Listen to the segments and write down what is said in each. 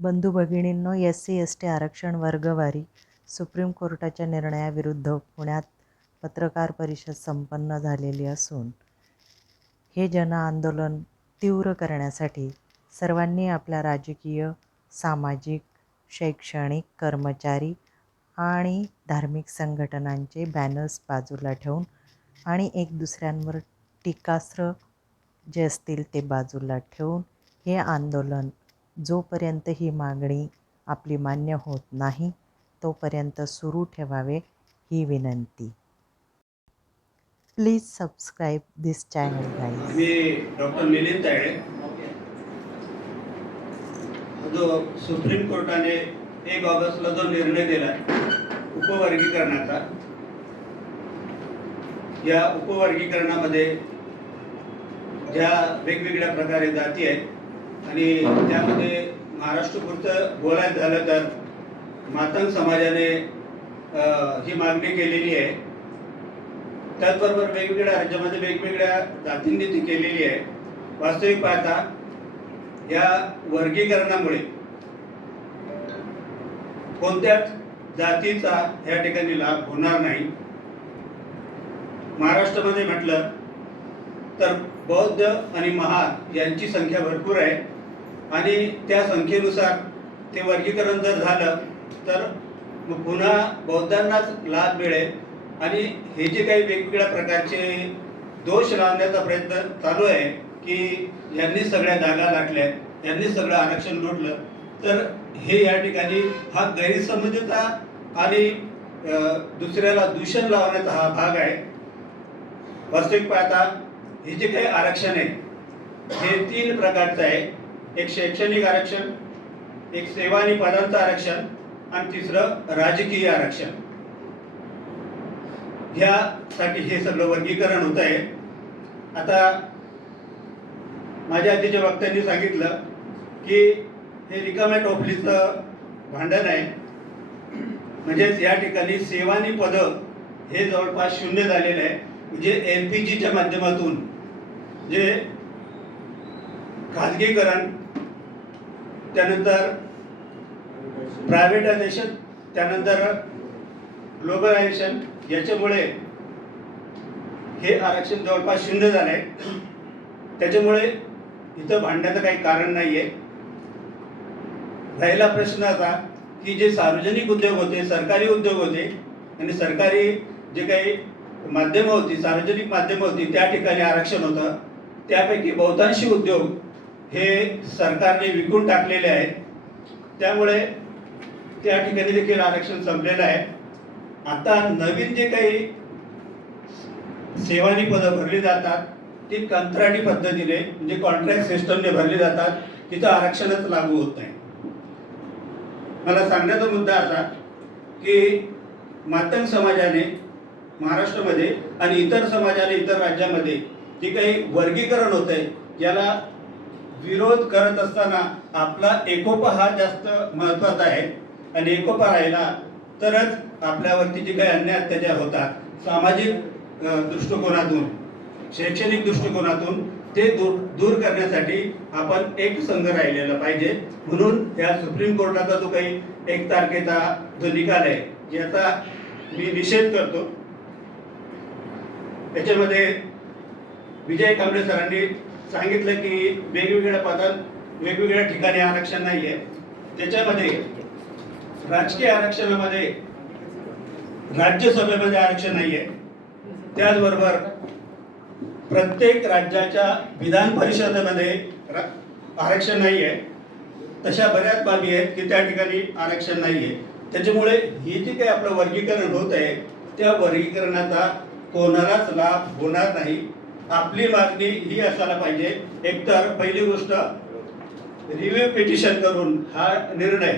बंधू भगिनींनो S C S T आरक्षण वर्गवारी सुप्रीम कोर्टाच्या निर्णयाविरुद्ध पुण्यात पत्रकार परिषद संपन्न झालेली असून हे जनआंदोलन तीव्र करण्यासाठी सर्वांनी आपल्या राजकीय सामाजिक शैक्षणिक कर्मचारी आणि धार्मिक संघटनांचे बॅनर्स बाजूला ठेवून आणि एक दुसऱ्यांवर टीकास्त्र जे असतील ते बाजूला ठेवून हे आंदोलन जोपर्यंत ही मागणी आपली मान्य होत नाही तोपर्यंत सुरू ठेवावे ही विनंती. Please subscribe this channel guys me doctor Milind Tayde जो सुप्रीम कोर्टाने एक ऑगस्टला जो निर्णय दिला उपवर्गीकरणाचा या उपवर्गीकरणामध्ये ज्या वेगवेगळ्या प्रकारे जाती आहेत आणि त्यामध्ये महाराष्ट्रपुरतं बोलायचं झालं तर मातंग समाजाने ही मागणी केलेली आहे. त्याचबरोबर वेगवेगळ्या राज्यामध्ये वेगवेगळ्या जातींनी ती केलेली आहे. वास्तविक पाहता या वर्गीकरणामुळे कोणत्याच जातीचा या ठिकाणी लाभ होणार नाही. महाराष्ट्रामध्ये म्हटलं तर बौद्ध आणि महार यांची संख्या भरपूर आहे. आणि त्या संख्येनुसार ते वर्गीकरण जर झालं तर पुन्हा बौद्धांनाच लाभ मिळेल. आणि हे जे काही वेगवेगळ्या प्रकारचे दोष लावण्याचा प्रयत्न चालू आहे की यांनी सगळ्या जागा लाटल्या यांनी सगळं आरक्षण लुटलं तर हे या ठिकाणी हा गैरसमजता आणि दुसऱ्याला दूषण लावण्याचा हा भाग आहे. वास्तविक पाहता हे जे काही आरक्षण आहे हे तीन प्रकारचं आहे. एक शैक्षणिक आरक्षण एक सेवा आणि पदांचं आरक्षण आणि तिसरं राजकीय आरक्षण. ह्यासाठी हे सगळं वर्गीकरण होत आहे. आता माझ्या आधीच्या वक्त्यांनी सांगितलं की हे रिकाम्या टोपलीचं भांडण आहे. म्हणजेच या ठिकाणी सेवा आणि पद हे जवळपास शून्य झालेलं आहे. म्हणजे एल पी जीच्या माध्यमातून जे खाजगीकरण त्यानंतर प्रायव्हेटायझेशन त्यानंतर ग्लोबलायझेशन याच्यामुळे हे आरक्षण जवळपास शून्य झालं आहे त्याच्यामुळे इथं भांडण्याचं काही कारण नाही आहे राहिला प्रश्न असा की जे सार्वजनिक उद्योग होते सरकारी उद्योग होते आणि सरकारी जे काही माध्यमं होती सार्वजनिक माध्यमं होती त्या ठिकाणी आरक्षण होतं. त्यापैकी बहुतांशी उद्योग हे सरकारने विकून टाकलेले आहेत. त्यामुळे त्या ठिकाणी देखील आरक्षण संपलेलं आहे. आता नवीन जे काही सेवानी पदं भरली जातात ती कंत्राटी पद्धतीने म्हणजे कॉन्ट्रॅक्ट सिस्टमने भरली जातात तिथं आरक्षणच लागू होत नाही. मला सांगण्याचा मुद्दा असा की मातंग समाजाने महाराष्ट्रामध्ये आणि इतर समाजाने इतर राज्यामध्ये जे काही वर्गीकरण होत आहे ज्याला विरोध करत असताना आपला एकोपा हा जास्त महत्त्वाचा आहे. आणि एकोपा राहिला तरच आपल्यावरती जे काही अन्याय अत्याचार होतात सामाजिक दृष्टिकोनातून शैक्षणिक दृष्टिकोनातून ते दूर दूर करण्यासाठी आपण एक संघ राहिलेला पाहिजे. म्हणून या सुप्रीम कोर्टाचा जो काही एक तारखेचा जो निकाल आहे याचा मी निषेध करतो. त्याच्यामध्ये विजय कांबळे सरांनी सांगितलं की वेगवेगळ्या पदात वेगवेगळ्या ठिकाणी आरक्षण नाही आहे त्याच्यामध्ये राजकीय आरक्षणामध्ये राज्यसभेमध्ये आरक्षण नाही आहे त्याचबरोबर प्रत्येक राज्याच्या विधान परिषदेमध्ये आरक्षण नाही आहे तशा बऱ्याच बाबी आहेत की त्या ठिकाणी आरक्षण नाही आहे त्याच्यामुळे हे जे काही आपलं वर्गीकरण होत आहे त्या वर्गीकरणाचा कोणालाच लाभ होणार नाही. आपली मागणी ही असायला पाहिजे. एकतर पहिली गोष्ट रिव्ह्यू पिटिशन करून हा निर्णय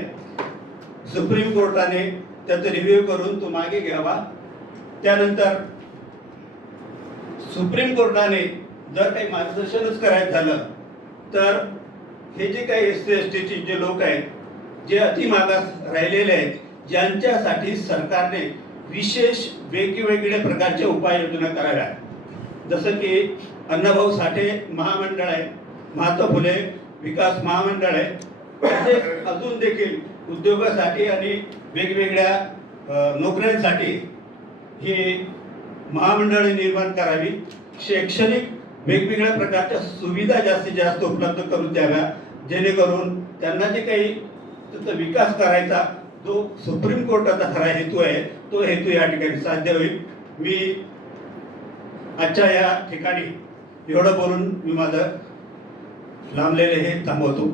सुप्रीम कोर्टाने त्याचा रिव्ह्यू करून तो मागे घ्यावा. त्यानंतर सुप्रीम कोर्टाने जर काही मार्गदर्शनच करायचं झालं तर हे जे काही एस सी एस टीचे जे लोक आहेत जे अतिमागास राहिलेले आहेत ज्यांच्यासाठी सरकारने विशेष वेगवेगळ्या प्रकारच्या उपाययोजना कराव्या जसं की अण्णाभाऊ साठे महामंडळ आहे महात्मा फुले विकास महामंडळ आहे तसेच अजून देखील उद्योगासाठी आणि वेगवेगळ्या नोकऱ्यांसाठी ही महामंडळे निर्माण करावी. शैक्षणिक वेगवेगळ्या प्रकारच्या सुविधा जास्तीत जास्त उपलब्ध करून द्याव्या जेणेकरून त्यांना जे काही त्याचा विकास करायचा जो सुप्रीम कोर्टाचा खरा हेतू आहे तो हेतू या ठिकाणी साध्य होईल. मी आजच्या या ठिकाणी एवढं बोलून मी माझं लांबलेले हे थांबवतो.